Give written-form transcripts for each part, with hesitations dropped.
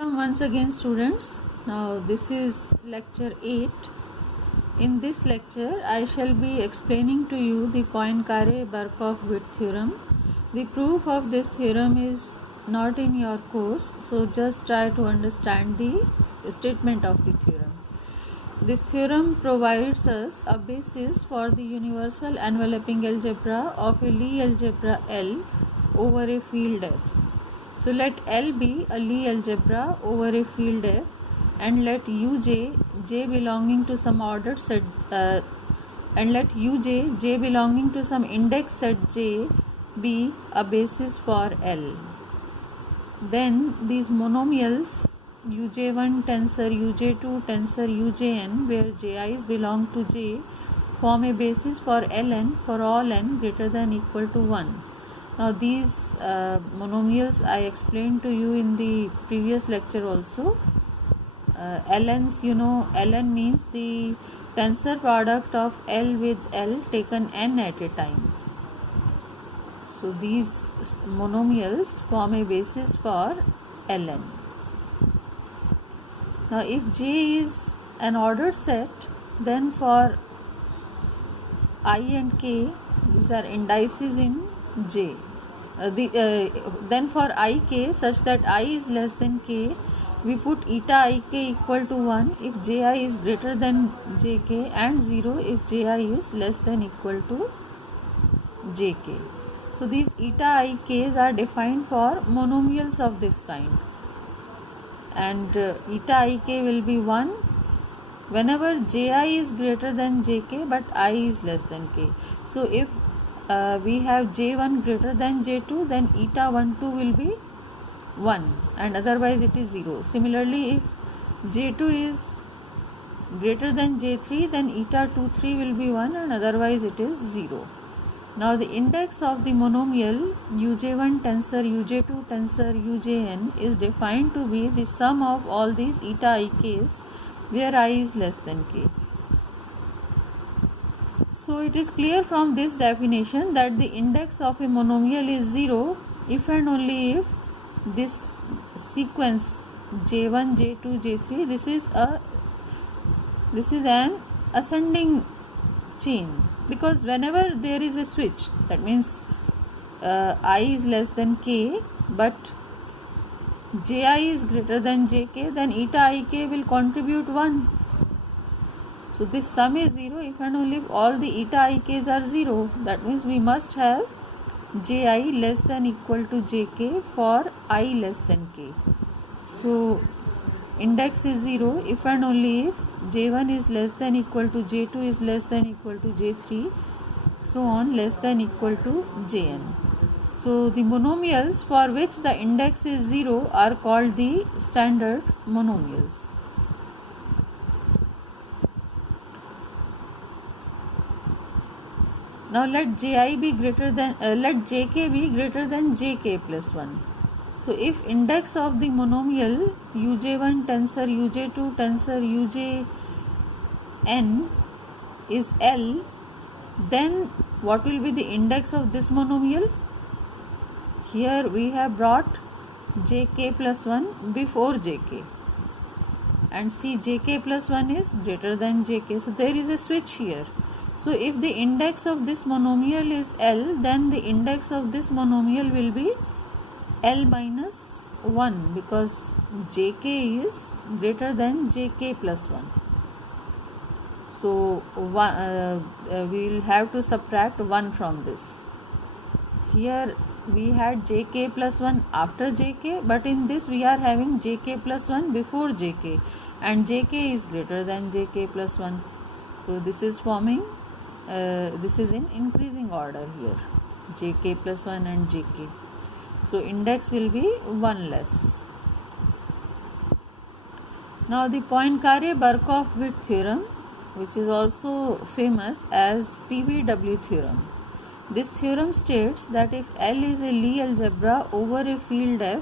Welcome once again, students. Now this is lecture 8. In this lecture I shall be explaining to you the Poincare-Birkhoff-Witt theorem. The proof of this theorem is not in your course, so just try to understand the statement of the theorem. This theorem provides us a basis for the universal enveloping algebra of a Lie algebra L over a field F. So let L be a Lie algebra over a field F, and let Uj, J belonging to some ordered set, and let Uj, J belonging to some index set J be a basis for L. Then these monomials Uj1 tensor Uj2 tensor Ujn, where Ji's belong to J, form a basis for Ln for all n greater than equal to 1. Now these monomials I explained to you in the previous lecture also. Ln's, Ln means the tensor product of L with L taken n at a time. So these monomials form a basis for Ln. Now if J is an ordered set, then for I and K, these are indices in J. Then for ik such that I is less than k, we put eta ik equal to 1 if ji is greater than jk, and 0 if ji is less than equal to jk. So these eta ik's are defined for monomials of this kind, and eta ik will be 1 whenever ji is greater than jk but I is less than k. So if we have J1 greater than J2, then eta 1 2 will be 1, and otherwise it is 0. Similarly, if J2 is greater than J3, then eta 2 3 will be 1, and otherwise it is 0. Now the index of the monomial Uj1 tensor Uj2 tensor Ujn is defined to be the sum of all these eta ik's where I is less than k. So it is clear from this definition that the index of a monomial is 0 if and only if this sequence J1, J2, J3, this is an ascending chain, because whenever there is a switch, that means I is less than k but Ji is greater than jk, then eta ik will contribute 1. So this sum is 0 if and only if all the eta ik's are 0. That means we must have ji less than equal to jk for I less than k. So index is 0 if and only if j1 is less than equal to j2 is less than equal to j3, so on, less than equal to jn. So the monomials for which the index is 0 are called the standard monomials. Now let Ji be greater than let Jk be greater than Jk plus 1. So if index of the monomial Uj1 tensor Uj2 tensor Ujn is L, then what will be the index of this monomial? Here we have brought Jk plus 1 before Jk, and see Jk plus 1 is greater than Jk, so there is a switch here. So if the index of this monomial is L, then the index of this monomial will be L minus 1, because Jk is greater than Jk plus 1. So we will have to subtract 1 from this. Here we had Jk plus 1 after Jk, but in this we are having Jk plus 1 before Jk, and Jk is greater than Jk plus 1. So this is forming this is in increasing order here, jk plus 1 and jk. So index will be 1 less. Now the Poincare-Birkhoff-Witt theorem, which is also famous as PBW theorem. This theorem states that if L is a Lie algebra over a field F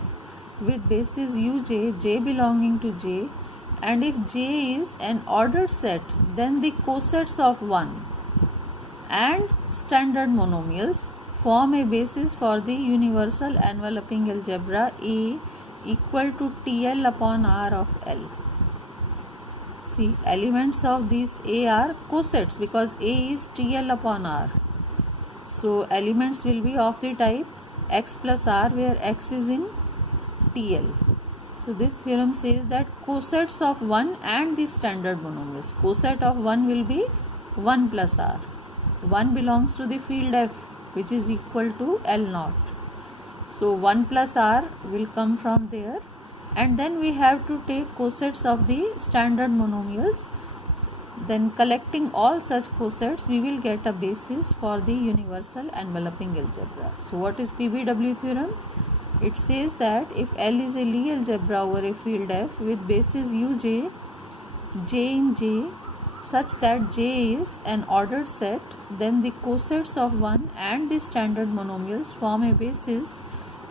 with basis Uj, J belonging to J, and if J is an ordered set, then the cosets of 1 and standard monomials form a basis for the universal enveloping algebra A equal to TL upon R of L. See, elements of this A are cosets because A is TL upon R. So elements will be of the type x plus R, where x is in TL. So this theorem says that cosets of 1 and the standard monomials. Coset of 1 will be 1 plus R. 1 belongs to the field F, which is equal to L naught. So 1 plus R will come from there, and then we have to take cosets of the standard monomials. Then collecting all such cosets, we will get a basis for the universal enveloping algebra. So what is PBW theorem? It says that if L is a Lie algebra over a field F with basis uj, j in J, such that J is an ordered set, then the cosets of 1 and the standard monomials form a basis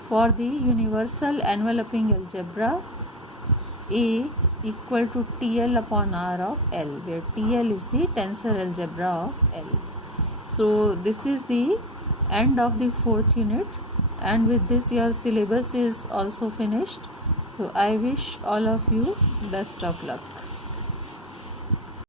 for the universal enveloping algebra A equal to TL upon R of L, where TL is the tensor algebra of L. So this is the end of the 4th unit, and with this your syllabus is also finished. So I wish all of you best of luck.